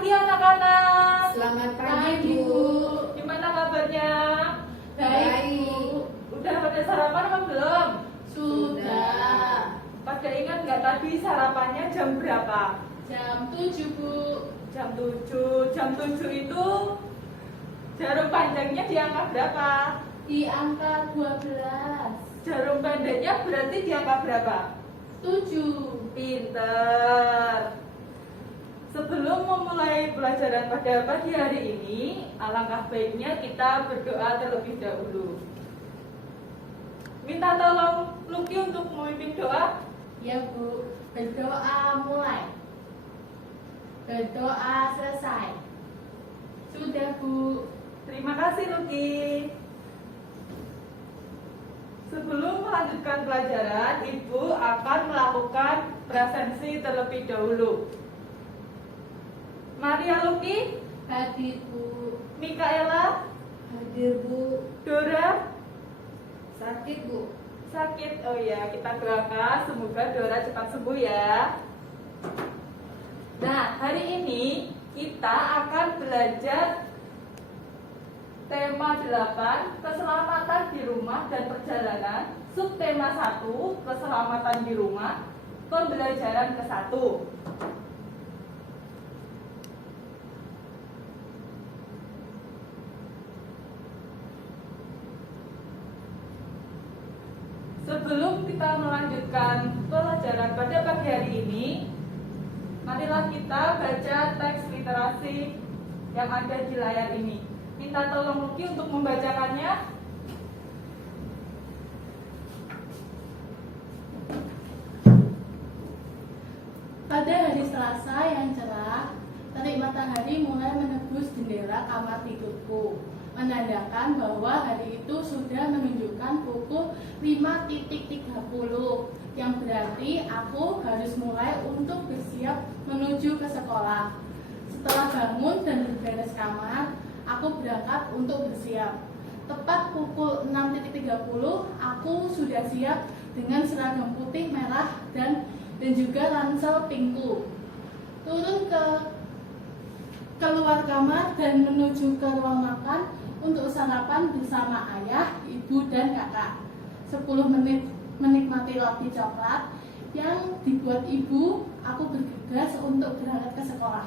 pagi anak-anak. Selamat pagi, Bu. Gimana kabarnya? Baik. Udah pada sarapan apa belum? Sudah. Pada ingat nggak tadi sarapannya jam berapa? Jam 7, Bu. Jam 7. Jam 7 itu jarum panjangnya di angka berapa? Di angka 12. Jarum pendeknya berarti di angka berapa? 7. Pinter. Sebelum memulai pelajaran pada pagi hari ini, alangkah baiknya kita berdoa terlebih dahulu. Minta tolong Lucky untuk memimpin doa. Ya, Bu. Berdoa mulai. Berdoa selesai. Sudah, Bu. Terima kasih Lucky. Sebelum melanjutkan pelajaran, Ibu akan melakukan presensi terlebih dahulu. Maria Lucky, Hadir, Bu. Mikaela, Hadir, Bu. Dora, Sakit, Bu. sakit. Oh ya, kita doakan semoga Dora cepat sembuh ya. Nah, hari ini kita akan belajar tema 8, keselamatan di rumah dan perjalanan. Subtema 1, keselamatan di rumah, pembelajaran ke-1. Sebelum kita melanjutkan pelajaran pada pagi hari ini, marilah kita baca teks literasi yang ada di layar ini. Minta tolong Lucky untuk membacakannya. Pada hari Selasa yang cerah, terik matahari mulai menembus jendela kamar tidurku, menandakan bahwa hari itu sudah menunjukkan pukul 5.30, yang berarti aku harus mulai untuk bersiap menuju ke sekolah. Setelah bangun dan berberes kamar, aku berangkat untuk bersiap. Tepat pukul 6.30, aku sudah siap dengan seragam putih, merah, dan juga ransel pinkku. Turun keluar kamar dan menuju ke ruang makan untuk sarapan bersama ayah, ibu, dan kakak. 10 menit menikmati roti coklat yang dibuat ibu, aku bergegas untuk berangkat ke sekolah.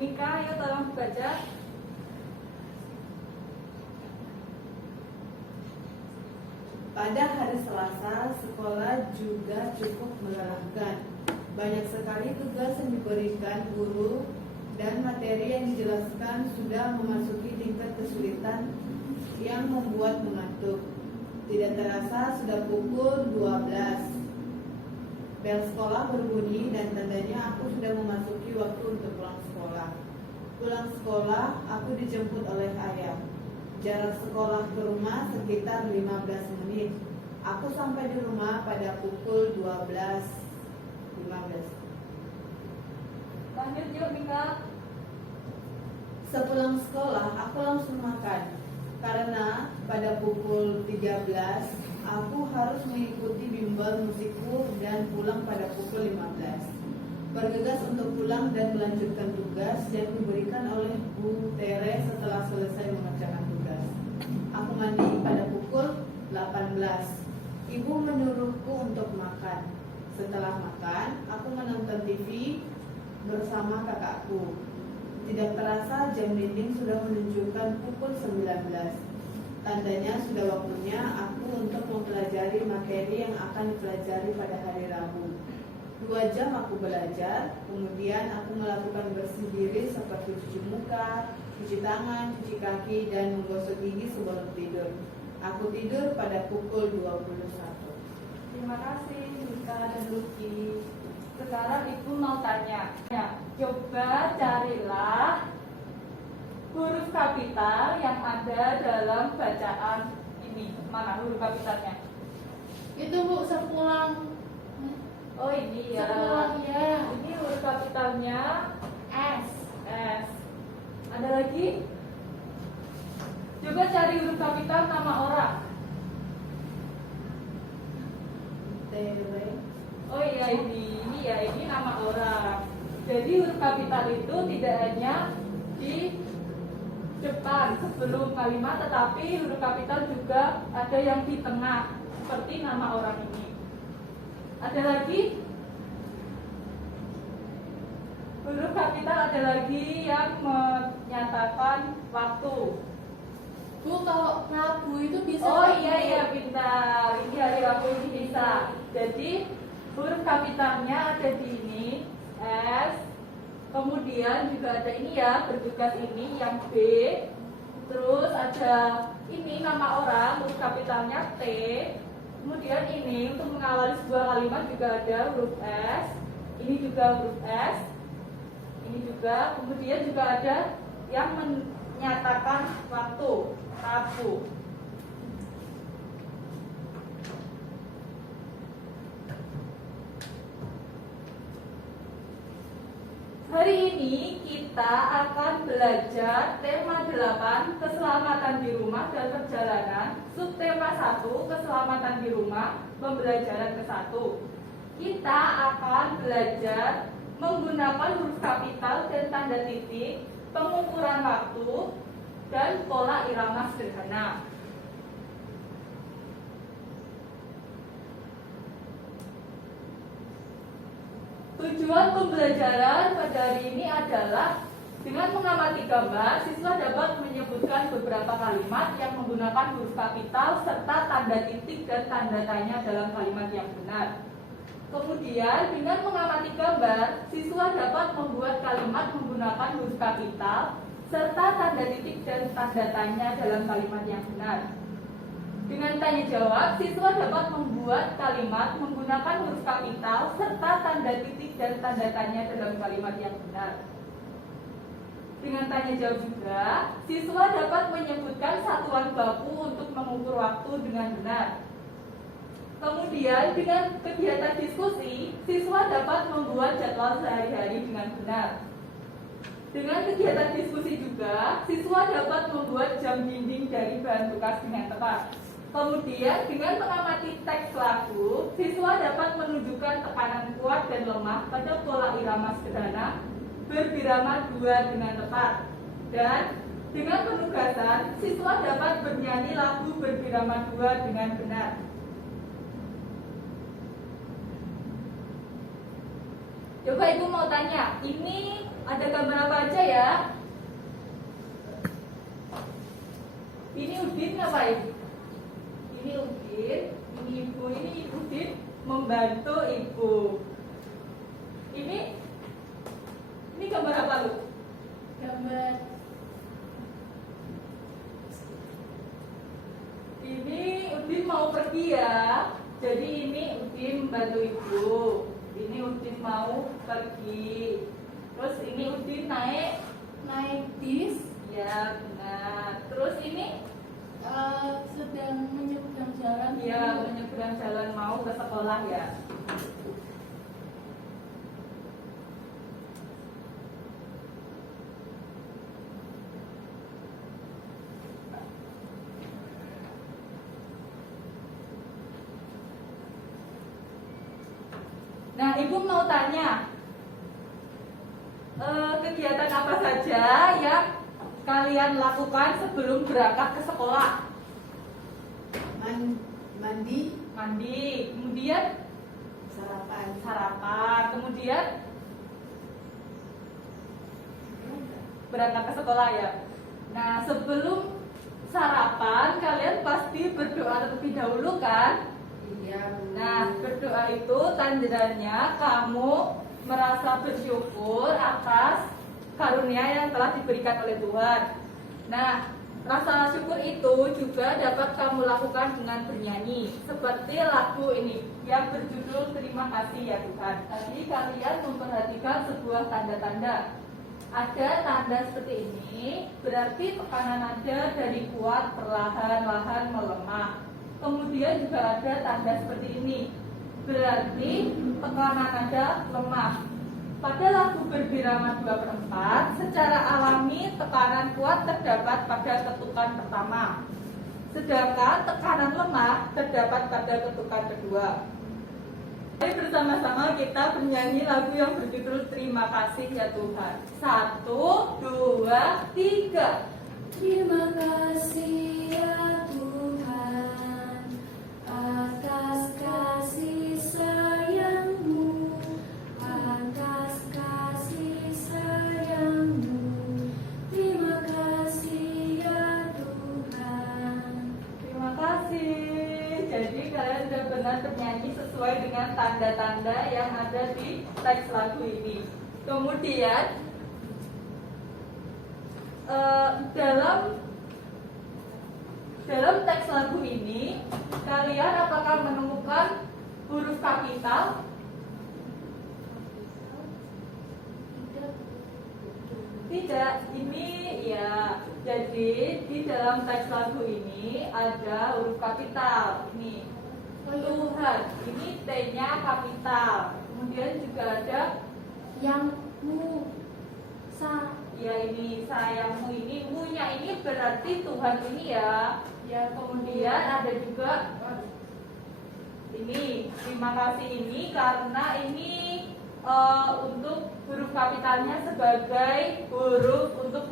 Mika, ayo tolong dibaca. Pada hari Selasa, sekolah juga cukup melelahkan. Banyak sekali tugas yang diberikan guru dan materi yang dijelaskan sudah memasuki tingkat kesulitan yang membuat mengantuk. Tidak terasa sudah pukul 12. Bel sekolah berbunyi dan tandanya aku sudah memasuki waktu untuk pulang sekolah. Pulang sekolah, aku dijemput oleh ayah. Jarak sekolah ke rumah sekitar 15 menit. Aku sampai di rumah pada pukul 12.15. Lanjut yuk Mika. Sepulang sekolah, aku langsung makan. Karena pada pukul 13, aku harus mengikuti bimbel musikku dan pulang pada pukul 15. Bergegas untuk pulang dan melanjutkan tugas yang diberikan oleh Bu Tere setelah selesai mengerjakan tugas. Aku mandi pada pukul 18. Ibu menyuruhku untuk makan. Setelah makan, aku menonton TV bersama kakakku. Tidak terasa jam dinding sudah menunjukkan pukul 19. Tandanya sudah waktunya aku untuk mempelajari materi yang akan dipelajari pada hari Rabu. 2 jam aku belajar, kemudian aku melakukan bersih diri seperti cuci muka, cuci tangan, cuci kaki, dan menggosok gigi sebelum tidur. Aku tidur pada pukul 21. Terima kasih Mika dan Lucky. Sekarang Ibu mau tanya. Ya, coba carilah huruf kapital yang ada dalam bacaan ini. Mana huruf kapitalnya? Itu, Bu, sepulang. Oh ini ya. Sepulang ya. Ini huruf kapitalnya S. S. Ada lagi? Coba cari huruf kapital nama orang. Tere, Oh iya, ini ya, ini nama orang. Jadi huruf kapital itu tidak hanya di depan sebelum kalimat, tetapi huruf kapital juga ada yang di tengah, seperti nama orang ini. Ada lagi huruf kapital, ada lagi yang menyatakan waktu. Bu, kalau Rabu itu bisa Oh pakai iya iya, pintar. Ini hari Rabu ini bisa. Jadi huruf kapitalnya ada di ini S. Kemudian juga ada ini ya, bertugas ini yang B. Terus ada ini nama orang, huruf kapitalnya T. Kemudian ini untuk mengawali sebuah kalimat juga ada huruf S. Ini juga huruf S. Ini juga. Kemudian juga ada yang menyatakan waktu, Rabu. Hari ini kita akan belajar tema 8, keselamatan di rumah dan perjalanan. Subtema 1, keselamatan di rumah, pembelajaran ke-1. Kita akan belajar menggunakan huruf kapital dan tanda titik, pengukuran waktu, dan pola irama sederhana. Tujuan pembelajaran pada hari ini adalah dengan mengamati gambar, siswa dapat menyebutkan beberapa kalimat yang menggunakan huruf kapital serta tanda titik dan tanda tanya dalam kalimat yang benar. Kemudian dengan mengamati gambar, siswa dapat membuat kalimat menggunakan huruf kapital serta tanda titik dan tanda tanya dalam kalimat yang benar. Dengan tanya jawab, siswa dapat membuat kalimat menggunakan huruf kapital serta tanda titik dan tanda tanya dalam kalimat yang benar. Dengan tanya jawab juga, siswa dapat menyebutkan satuan baku untuk mengukur waktu dengan benar. Kemudian dengan kegiatan diskusi, siswa dapat membuat jadwal sehari-hari dengan benar. Dengan kegiatan diskusi juga, siswa dapat membuat jam dinding dari bahan bekas dengan tepat. Kemudian dengan mengamati teks lagu, siswa dapat menunjukkan tekanan kuat dan lemah pada pola irama sederhana, berbirama 2 dengan tepat. Dan dengan penugasan, siswa dapat bernyanyi lagu berbirama 2 dengan benar. Coba Ibu mau tanya, ini ada gambar apa aja ya? Ini Udin ngapain? Ini Udin, ini Ibu, ini Udin membantu Ibu. Ini gambar apa lu? gambar. Ini Udin mau pergi ya. Jadi ini Udin membantu Ibu. Ini Udin mau pergi. Terus ini Udin naik bis. Ya benar. Terus ini Sedang menyeberang jalan. ya menyeberang jalan mau ke sekolah ya. Nah, Ibu mau tanya, kegiatan apa saja yang kalian lakukan sebelum berangkat ke sekolah? Mandi, Mandi, kemudian sarapan, kemudian berangkat ke sekolah ya. Nah, sebelum sarapan kalian pasti berdoa terlebih dahulu kan? iya. Nah, berdoa itu tandanya kamu merasa bersyukur atas karunia yang telah diberikan oleh Tuhan. Nah, rasa syukur itu juga dapat kamu lakukan dengan bernyanyi, seperti lagu ini yang berjudul Terima Kasih Ya Tuhan. Tadi kalian memperhatikan sebuah tanda-tanda. Ada tanda seperti ini, berarti tekanan nada dari kuat perlahan-lahan melemah. Kemudian juga ada tanda seperti ini, berarti tekanan nada lemah. Pada lagu berbirama 2/4, secara alami tekanan kuat terdapat pada ketukan pertama, sedangkan tekanan lemah terdapat pada ketukan kedua. Mari bersama-sama kita bernyanyi lagu yang berjudul Terima Kasih Ya Tuhan. 1, 2, 3. Terima kasih ya Tuhan atas kasih sayang-Mu, atas kasih sayang-Mu. Terima kasih ya Tuhan. Terima kasih. Jadi kalian sudah benar bernyanyi sesuai dengan tanda-tanda yang ada di teks lagu ini. Kemudian dalam teks lagu ini kalian apakah menemukan huruf kapital? Tidak, ini ya. Jadi di dalam teks lagu ini ada huruf kapital. Ini Tuhan, ini T-nya kapital. Kemudian juga ada Yang mu sa ya ini sayangmu, ini mu-nya ini berarti Tuhan ini ya. Ya, kemudian ada juga ini terima kasih ini karena ini untuk huruf kapitalnya sebagai huruf untuk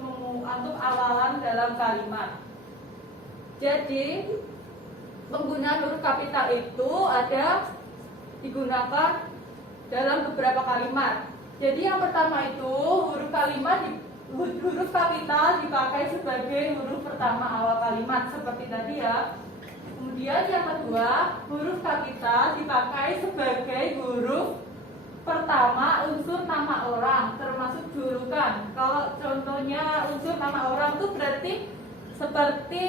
awalan dalam kalimat. Jadi penggunaan huruf kapital itu ada digunakan dalam beberapa kalimat. Jadi yang pertama itu huruf kapital dipakai sebagai huruf pertama awal kalimat seperti tadi ya. Kemudian yang kedua, huruf kapital dipakai sebagai huruf pertama unsur nama orang termasuk julukan. Kalau contohnya unsur nama orang itu berarti seperti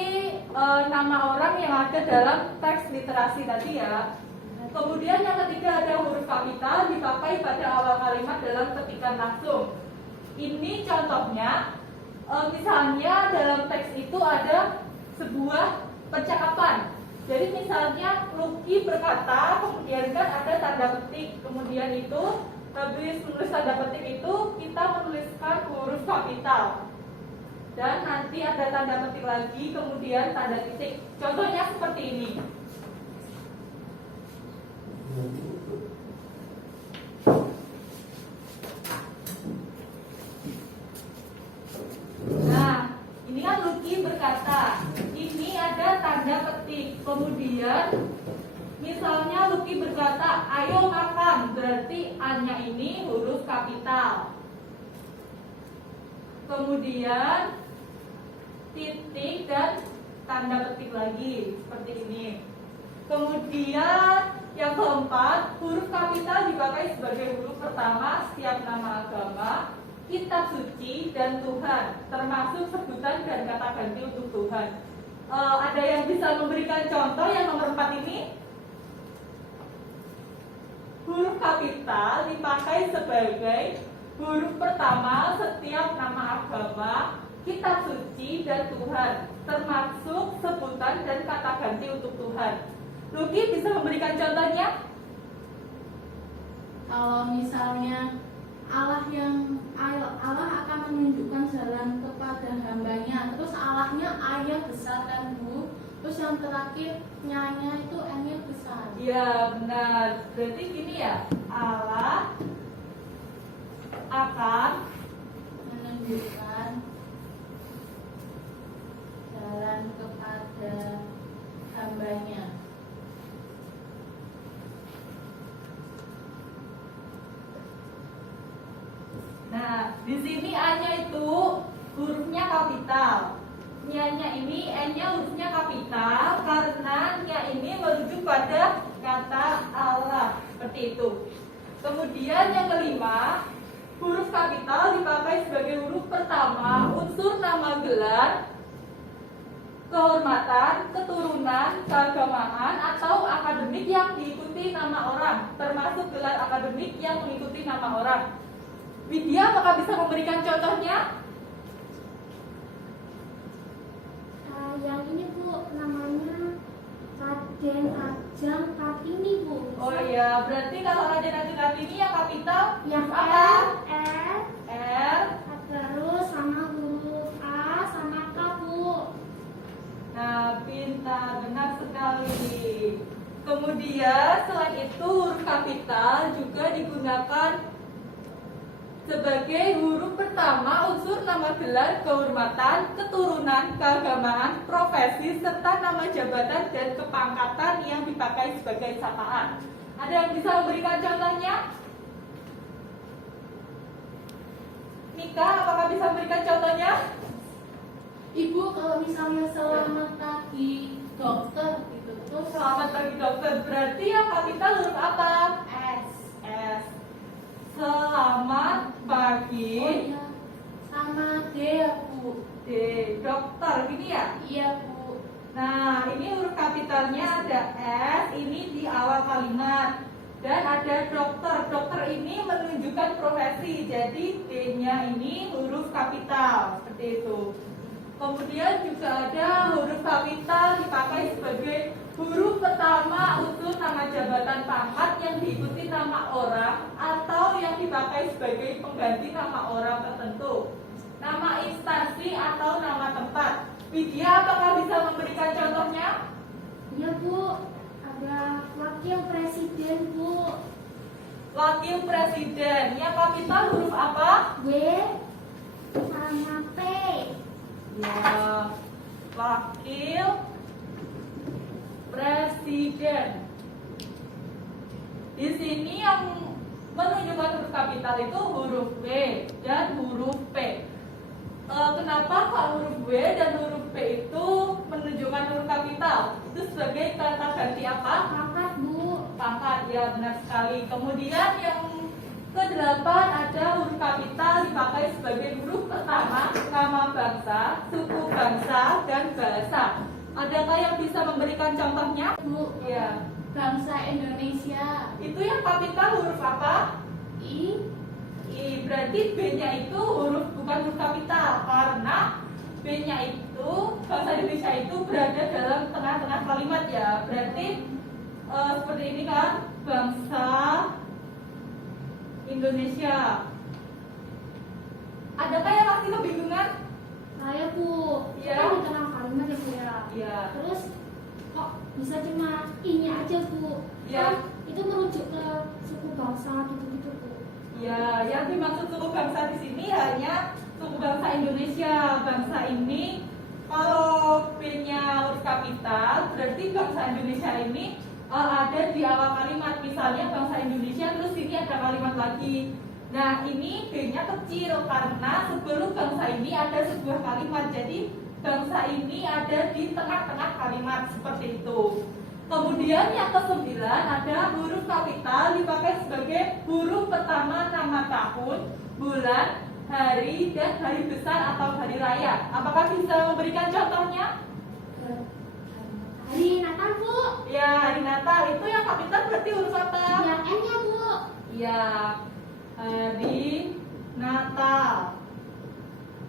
nama orang yang ada dalam teks literasi tadi ya. Kemudian yang ketiga ada huruf kapital dipakai pada awal kalimat dalam ketikan langsung. Ini contohnya, misalnya dalam teks itu ada sebuah percakapan. Jadi misalnya Lucky berkata, kemudian kan ada tanda petik. Kemudian itu habis menulis tanda petik itu kita menuliskan huruf kapital. Dan nanti ada tanda petik lagi, kemudian tanda titik. Contohnya seperti ini. Nah, ini kan Lucky berkata, ini ada tanda petik. Kemudian misalnya Lucky berkata, ayo makan, berarti A-nya ini huruf kapital. Kemudian titik dan tanda petik lagi seperti ini. Kemudian yang keempat, huruf kapital dipakai sebagai huruf pertama setiap nama agama, kitab suci, dan Tuhan, termasuk sebutan dan kata ganti untuk Tuhan. Ada yang bisa memberikan contoh yang nomor 4 ini? Huruf kapital dipakai sebagai huruf pertama setiap nama agama, kitab suci, dan Tuhan, termasuk sebutan dan kata ganti untuk Tuhan. Lucky bisa memberikan contohnya? Kalau misalnya Allah akan menunjukkan jalan kepada hambanya, terus Allahnya ayah besar kan Bu, terus yang terakhir nyanya itu n-nya besar. Iya benar, berarti gini ya, Allah akan menunjukkan jalan kepada hambanya. Nah, di sini A-nya itu hurufnya kapital. Nya ini N-nya hurufnya kapital karena nya ini merujuk pada kata Allah, seperti itu. Kemudian yang kelima, huruf kapital dipakai sebagai huruf pertama unsur nama gelar, kehormatan, keturunan, keagamaan, atau akademik yang diikuti nama orang, termasuk gelar akademik yang mengikuti nama orang. Widya, apakah bisa memberikan contohnya? Yang ini Bu, namanya Raden Ajeng Kartini Bu. Oh iya, berarti kalau Raden Ajeng Kartini yang kapital Yang apa? R, terus sama huruf A sama K Bu. Nah, pintar, benar sekali. Kemudian selain itu huruf kapital juga digunakan sebagai huruf pertama unsur nama gelar, kehormatan, keturunan, keagamaan, profesi, serta nama jabatan dan kepangkatan yang dipakai sebagai sapaan. Ada yang bisa memberikan contohnya? Nika, apakah bisa memberikan contohnya? Ibu, kalau misalnya selamat pagi dokter gitu, terus Selamat pagi dokter, berarti yang kapital huruf apa? S. S. Selamat pagi. Oh iya, sama D ya Bu. D. Dokter, gini ya? Iya Bu. Nah, ini huruf kapitalnya ada S, ini di awal kalimat. Dan ada dokter. Dokter ini menunjukkan profesi, jadi D-nya ini huruf kapital, seperti itu. Kemudian juga ada huruf kapital dipakai sebagai huruf pertama unsur nama jabatan pangkat yang diikuti nama orang atau yang dipakai sebagai pengganti nama orang tertentu, nama instansi atau nama tempat. Widya, apakah bisa memberikan contohnya? Ya Bu, ada wakil presiden Bu. Wakil presiden, yang kapital huruf apa? W sama P. Ya, wakil presiden. Di sini yang menunjukkan huruf kapital itu huruf W dan huruf P. Kenapa kok huruf W dan huruf P itu menunjukkan huruf kapital? Itu sebagai kata ganti apa? Pangkat Bu. Pangkat, ya benar sekali. Kemudian yang ke-8 ada huruf kapital dipakai sebagai huruf pertama nama bangsa, suku bangsa, dan bahasa. Adakah yang bisa memberikan contohnya? Bu, Ya. bangsa Indonesia. Itu yang kapital huruf apa? I. I. Berarti B-nya itu bukan huruf kapital karena B-nya itu bangsa Indonesia itu berada dalam tengah-tengah kalimat ya. Berarti seperti ini kan, bangsa Indonesia. Adakah yang masih kebingungan? Saya Bu. Iya. Kan di tengah kalimat ya Bu ya. Iya. Terus kok bisa cuma I-nya aja Bu? Iya. Kan itu merujuk ke suku bangsa gitu-gitu Bu. Ya, yang dimaksud suku bangsa di sini hanya suku bangsa Indonesia. Bangsa ini kalau B-nya huruf kapital, berarti bangsa Indonesia ini ada di awal kalimat. Misalnya bangsa Indonesia, terus ini ada kalimat lagi. Nah, ini B-nya kecil karena sebelum bangsa ini ada sebuah kalimat. Jadi bangsa ini ada di tengah-tengah kalimat seperti itu. Kemudian yang ke-9 ada huruf kapital dipakai sebagai huruf pertama nama tahun, bulan, hari, dan hari besar atau hari raya. Apakah bisa memberikan contohnya? Hari Natal Bu. Ya, hari Natal itu yang kapital berarti huruf apa? Yang N-nya Bu. Ya, hari Natal.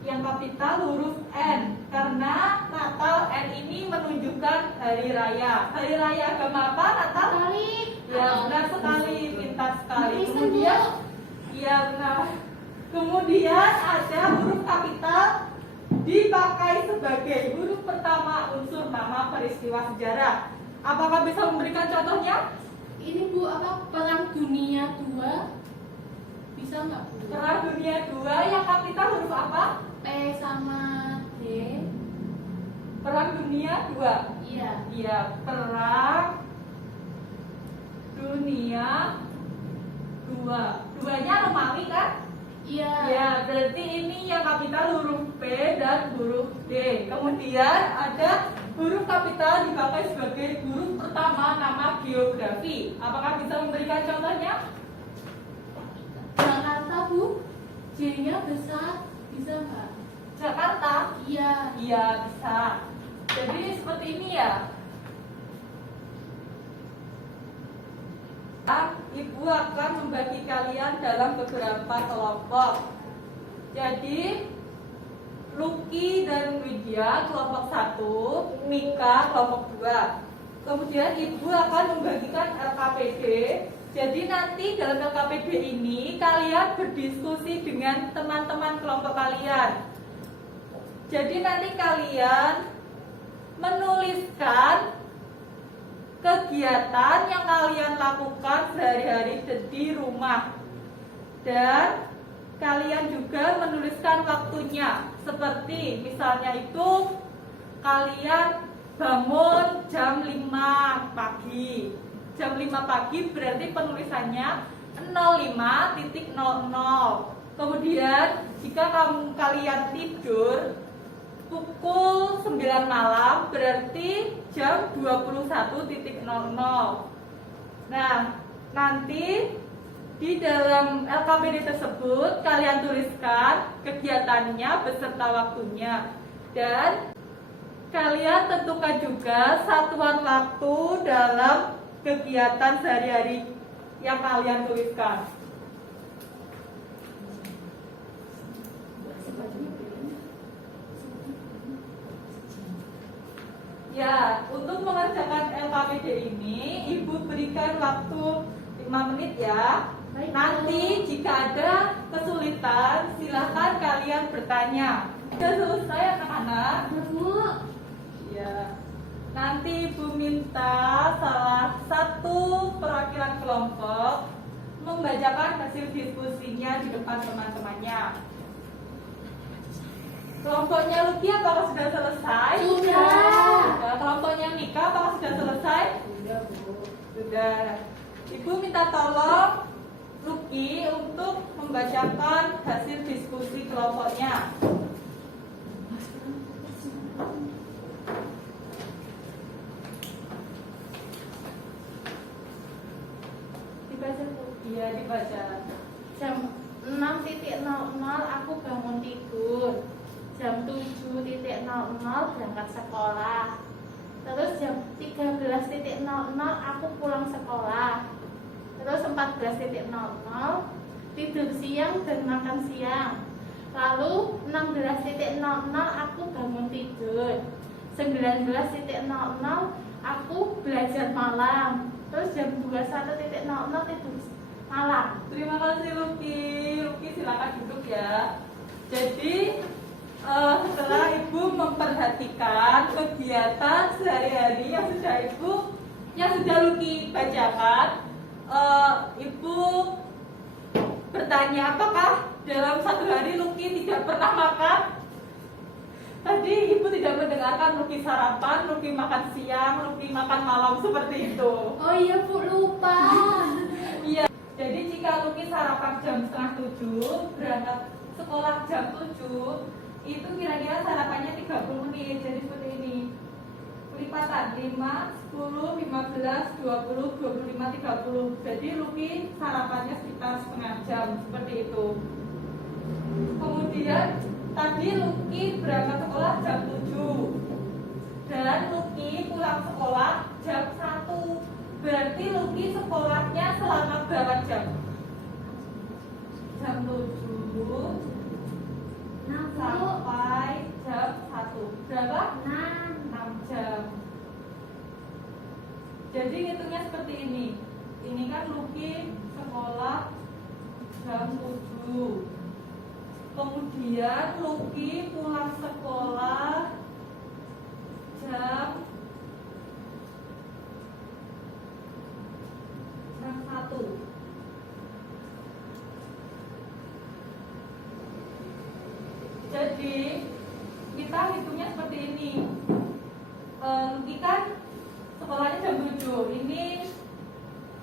Yang kapital huruf N karena Natal N ini menunjukkan hari raya. Hari raya agama apa? Natal? Kali. Ya, benar sekali, pintar sekali. Kristen, Kemudian, Bu. iya benar. Kemudian ada huruf kapital dipakai sebagai huruf pertama unsur nama peristiwa sejarah. Apakah bisa memberikan contohnya? Ini Bu, apa Perang Dunia 2? Bisa nggak Bu? Perang Dunia 2 yang kapital huruf apa? P sama D. Perang Dunia 2. Iya. Iya, Perang Dunia 2. Duanya Romawi kan? Iya. Ya, berarti ini yang kapital huruf P dan huruf D. Kemudian ada huruf kapital dipakai sebagai huruf pertama nama geografi. Apakah bisa memberikan contohnya? Jakarta Bu, J-nya besar, bisa nggak? Jakarta? Iya. Iya, bisa. Jadi seperti ini ya. Ibu akan membagi kalian dalam beberapa kelompok. Jadi Lucky dan Widya kelompok 1, Mika kelompok 2. Kemudian Ibu akan membagikan LKPD. Jadi nanti dalam LKPD ini kalian berdiskusi dengan teman-teman kelompok kalian. Jadi nanti kalian menuliskan kegiatan yang kalian lakukan sehari-hari di rumah. Dan kalian juga menuliskan waktunya. Seperti misalnya itu kalian bangun jam 5 pagi. Jam 5 pagi berarti penulisannya 05.00. Kemudian jika kalian tidur pukul 9 malam berarti jam 21.00. Nah, nanti di dalam LKPD tersebut kalian tuliskan kegiatannya beserta waktunya. Dan kalian tentukan juga satuan waktu dalam kegiatan sehari-hari yang kalian tuliskan. Ya, untuk mengerjakan LKPD ini, Ibu berikan waktu 5 menit ya. Baik, Nanti jika ada kesulitan, silahkan kalian bertanya. Sudah selesai anak-anak? Bu. Ya. Nanti Ibu minta salah satu perwakilan kelompok membacakan hasil diskusinya di depan teman-temannya. Kelompoknya Luki apakah sudah selesai? Sudah. Kelompoknya Nika apakah sudah selesai? Sudah, Bu. Sudah. Ibu minta tolong Luki untuk membacakan hasil diskusi kelompoknya. Dibaca Bu? Iya, dibaca. Jam 6.00 aku bangun tidur. Jam 7.00 berangkat sekolah. Terus jam 13.00 aku pulang sekolah. Terus 14.00 tidur siang dan makan siang. Lalu 16.00 aku bangun tidur. 19.00 aku belajar malam. Terus jam 21.00 tidur malam. Terima kasih Luki. Luki silakan duduk ya. Jadi setelah Ibu memperhatikan kegiatan sehari-hari yang sudah Luki bacakan, Ibu bertanya apakah dalam satu hari Luki tidak pernah makan? Tadi Ibu tidak mendengarkan Luki sarapan, Luki makan siang, Luki makan malam seperti itu. Oh iya Bu, lupa. Iya. Jadi jika Luki sarapan jam 6:30, berangkat sekolah jam 7, itu kira-kira sarapannya 30 menit. Jadi seperti ini. Lipatan 5, 10, 15, 20, 25, 30. Jadi Luki sarapannya sekitar setengah jam seperti itu. Kemudian tadi Luki berangkat sekolah jam 7 dan Luki pulang sekolah jam 1. Berarti Luki sekolahnya selama berapa jam? Jam 7 sampai jam 1. Berapa? 6 jam. Jadi hitungnya seperti ini. Ini kan Luki sekolah jam 7. Kemudian Luki pulang sekolah jam 1. Jadi kita hitungnya seperti ini. Luki kan sekolahnya jam 7. Ini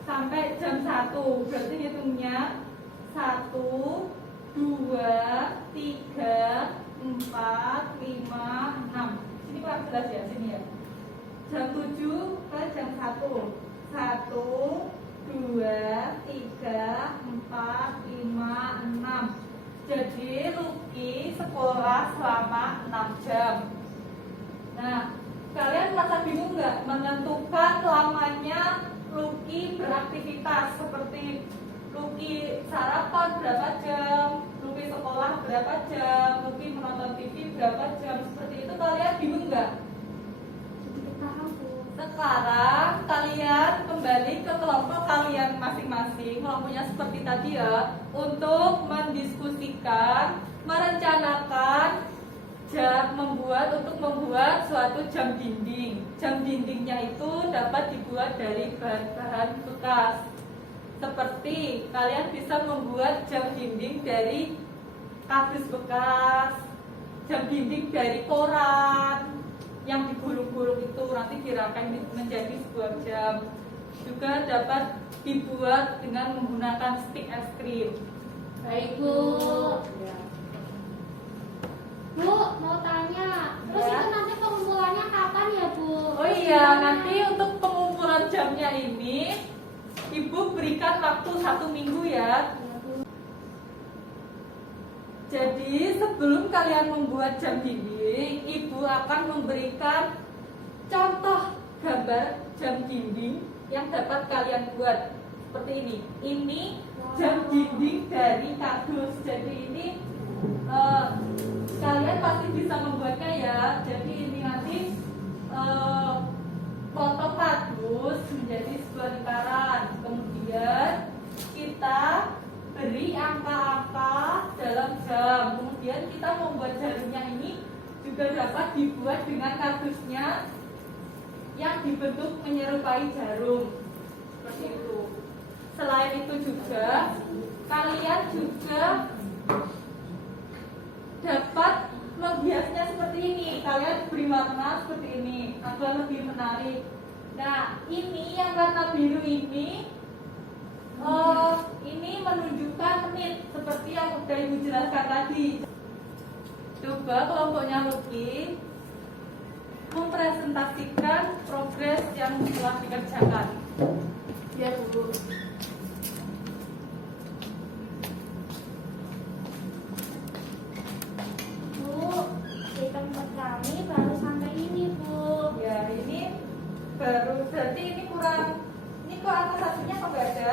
sampai jam 1. Berarti hitungnya 1, 2, 3, 4, 5, 6. Sini kurang jelas ya, sini ya. Jam 7 ke jam 1. 1, 2, 3, 4, 5, 6. Jadi Luki sekolah selama 6 jam. Nah, kalian merasa bingung nggak menentukan lamanya Luki beraktivitas? Seperti Luki sarapan berapa jam, Luki sekolah berapa jam, Luki menonton TV berapa jam? Seperti itu kalian bingung nggak? Sekarang kalian kembali ke kelompok kalian masing-masing, kelompoknya seperti tadi ya, untuk mendiskusikan, merencanakan untuk membuat suatu jam dinding. Jam dindingnya itu dapat dibuat dari bahan-bahan bekas. Seperti kalian bisa membuat jam dinding dari kardus bekas, jam dinding dari koran yang digulung-gulung itu nanti dirangkai menjadi sebuah jam. Juga dapat dibuat dengan menggunakan stik es krim. Baik, Bu. Ya. Bu, mau tanya, terus Ya. itu nanti pengumpulannya kapan ya, Bu? Oh iya, nanti untuk pengumpulan jamnya ini Ibu berikan waktu 1 minggu ya. Jadi sebelum kalian membuat jam dinding, Ibu akan memberikan contoh gambar jam dinding yang dapat kalian buat seperti ini. Ini jam dinding dari kardus. Jadi ini kalian pasti bisa membuatnya ya. Jadi ini nanti potong kardus menjadi sebuah lingkaran. Kemudian kita beri angka-angka dalam jam. Kemudian kita membuat jarumnya ini juga dapat dibuat dengan kardusnya yang dibentuk menyerupai jarum. Seperti itu. Selain itu juga kalian juga dapat menghiasnya seperti ini. Kalian beri warna seperti ini agar lebih menarik. Nah, ini yang warna biru ini menunjukkan menit seperti yang sudah Ibu jelaskan tadi. Coba kelompoknya Lucky mempresentasikan progres yang telah dikerjakan. Ya, Bu. Bu, di tempat kami baru sampai ini, Bu. Ya, ini baru berarti ini kurang. Ini kok angka satunya kok nggak ada?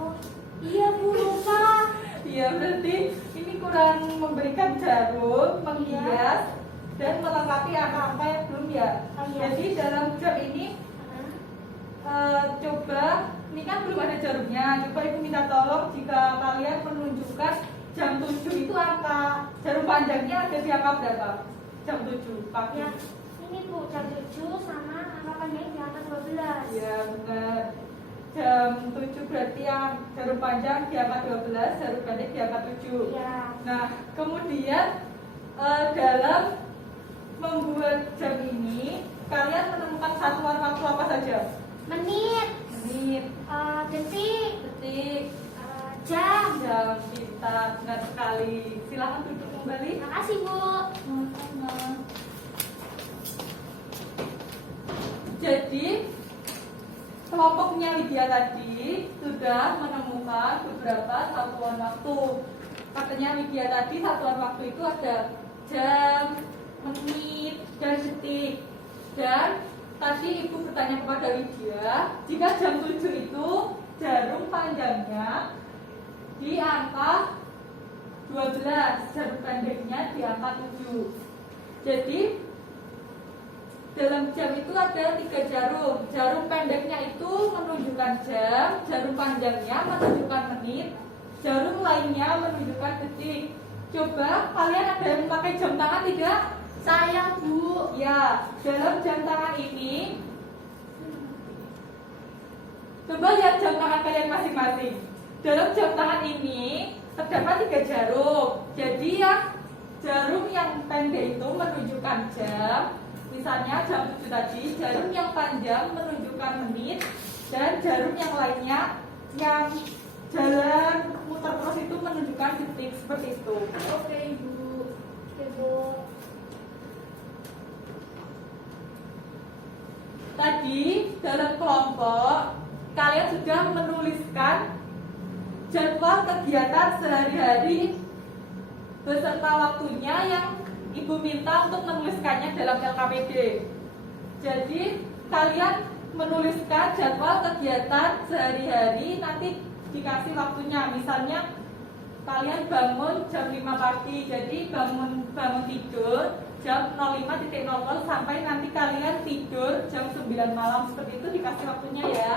Oh, iya, Bu, lupa. Iya, berarti ini kurang memberikan jarum, menghias, dan melengkapi angka-angka yang belum ya. Oh, iya. Jadi dalam jam ini coba, ini kan belum ada jarumnya. Coba Ibu minta tolong jika kalian menunjukkan jam 7 itu angka jarum panjangnya ada di angka berapa? Jam 7 pagi. Ya, ini Bu, jam 7 sama angka panjangnya di angka 12. Iya, benar. Jam 7 berarti yang jarum panjang di angka 12, jarum pendek di angka 7. Iya. Nah, kemudian dalam membuat jam ini, kalian menemukan satuan waktu apa saja? Menit, Menit, detik, detik, jam. jam, pintar, benar sekali. Silahkan duduk kembali. Makasih, Bu. Jadi, kelompoknya Widya tadi sudah menemukan beberapa satuan waktu. Katanya Widya tadi satuan waktu itu ada jam, menit, dan detik. Dan tadi Ibu bertanya kepada Widya, jika jam 7 itu jarum panjangnya di angka 12, jarum pendeknya di angka 7. Jadi dalam jam itu ada 3 jarum. Jarum pendeknya itu menunjukkan jam, jarum panjangnya menunjukkan menit, jarum lainnya menunjukkan detik. Coba kalian ada yang pakai jam tangan tidak? Saya, Bu. Ya, dalam jam tangan ini coba lihat jam tangan kalian masing-masing. Dalam jam tangan ini terdapat 3 jarum. Jadi jarum yang pendek itu menunjukkan jam. Misalnya jam 7 tadi, jarum yang panjang menunjukkan menit, dan jarum yang lainnya yang jalan muter terus itu menunjukkan detik, seperti itu. Oke, Ibu. Oke, Bu. Tadi dalam kelompok kalian sudah menuliskan jadwal kegiatan sehari-hari beserta waktunya yang Ibu minta untuk menuliskannya dalam LKPD. Jadi kalian menuliskan jadwal kegiatan sehari-hari, nanti dikasih waktunya. Misalnya kalian bangun jam 5 pagi, jadi bangun tidur jam 05.00 sampai nanti kalian tidur jam 9 malam, seperti itu dikasih waktunya ya.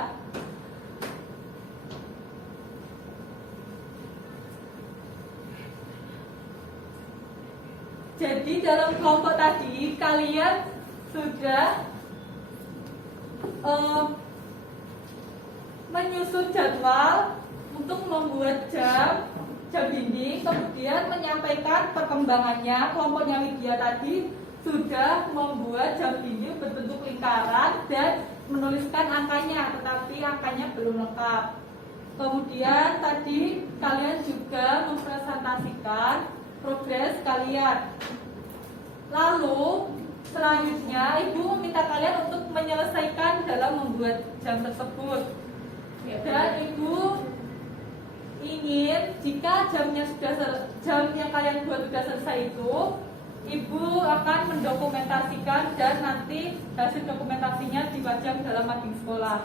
Jadi dalam kelompok tadi kalian sudah menyusun jadwal untuk membuat jam dinding, kemudian menyampaikan perkembangannya. Kelompoknya Widya tadi sudah membuat jam dinding berbentuk lingkaran dan menuliskan angkanya, tetapi angkanya belum lengkap. Kemudian tadi kalian juga mempresentasikan progres kalian. Lalu selanjutnya ibu meminta kalian untuk menyelesaikan dalam membuat jam tersebut. Dan ibu ingin jika jam yang kalian buat sudah selesai itu, ibu akan mendokumentasikan dan nanti hasil dokumentasinya dipajang dalam mading sekolah.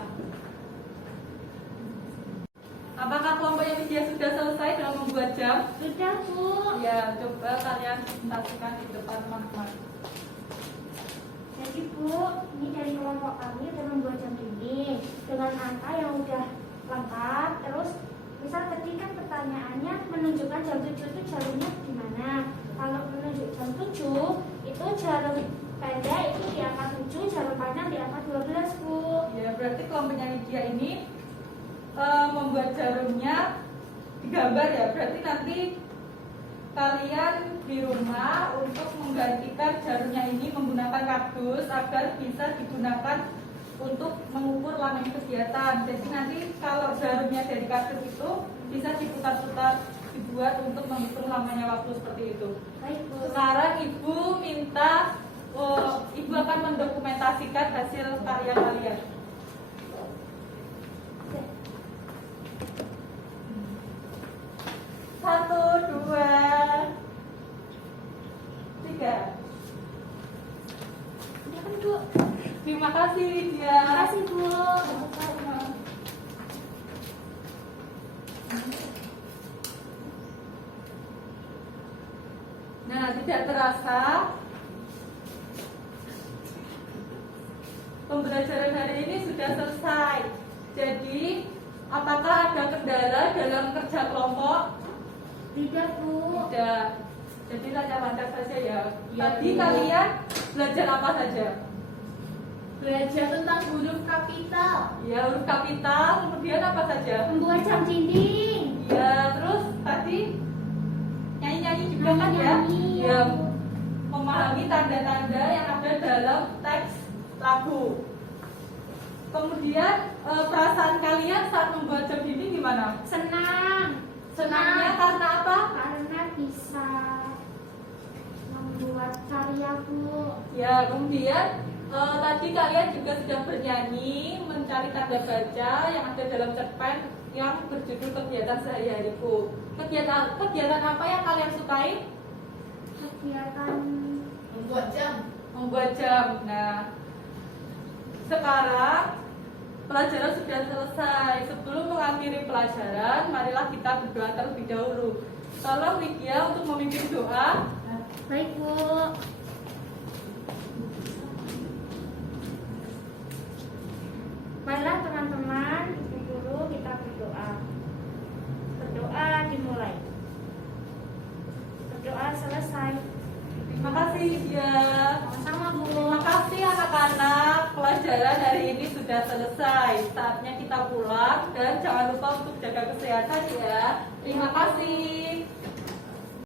Apakah kelompok yang dia sudah selesai dalam membuat jam? Sudah, Bu. Ya, coba kalian presentasikan di depan teman-teman. Jadi, Bu, ini dari kelompok kami sudah membuat jam dinding dengan angka yang udah lengkap. Terus, misal ketika pertanyaannya menunjukkan jam 7 itu jalurnya gimana? Kalau menunjuk jam 7, itu jalur pendek itu di angka 7, jalur panjang di angka 12, Bu. Ya, berarti kelompoknya Lydia ini membuat jarumnya digambar ya. Berarti nanti kalian di rumah untuk menggantikan jarumnya ini menggunakan kardus agar bisa digunakan untuk mengukur lamanya kegiatan. Jadi nanti kalau jarumnya dari kardus itu bisa diputar-putar, dibuat untuk menghitung lamanya waktu seperti itu. Baik, Bu. Sekarang ibu minta ibu akan mendokumentasikan hasil karya kalian. Satu, dua, tiga. Udah kan, Bu? Terima kasih Lydia. Terima kasih, Bu. Nah, tidak terasa pembelajaran hari ini sudah selesai. Jadi, apakah ada kendala dalam kerja kelompok? Tidak, Bu. Tidak. Jadi lancar-lancar saja ya. Iya, Tadi Bu. kalian belajar apa saja? Belajar tentang huruf kapital. Ya, huruf kapital, kemudian apa saja? Membuat jam dinding. Ya, terus tadi nyanyi-nyanyi juga kan ya? Nyanyi, Ya, Bu. memahami tanda-tanda yang ada dalam teks lagu. Kemudian perasaan kalian saat membuat jam dinding gimana? Senang. Senangnya karena apa? Karena bisa membuat karya, Bu. Ya, kemudian tadi kalian juga sudah bernyanyi mencari tanda baca yang ada dalam cerpen yang berjudul kegiatan sehari-hariku. Kegiatan apa yang kalian sukai? Kegiatan Membuat jam. Membuat jam. Nah, sekarang pelajaran sudah selesai. Sebelum mengakhiri pelajaran, marilah kita berdoa terlebih dahulu. Tolong Widya untuk memimpin doa. baik, Bu. Marilah teman-teman, ibu guru kita berdoa. Berdoa dimulai. Berdoa selesai. Terima kasih Widya. Sama-sama, Bu. Terima kasih anak-anak. Pelajaran hari ini sudah selesai. Saatnya kita pulang dan jangan lupa untuk jaga kesehatan ya. Terima kasih.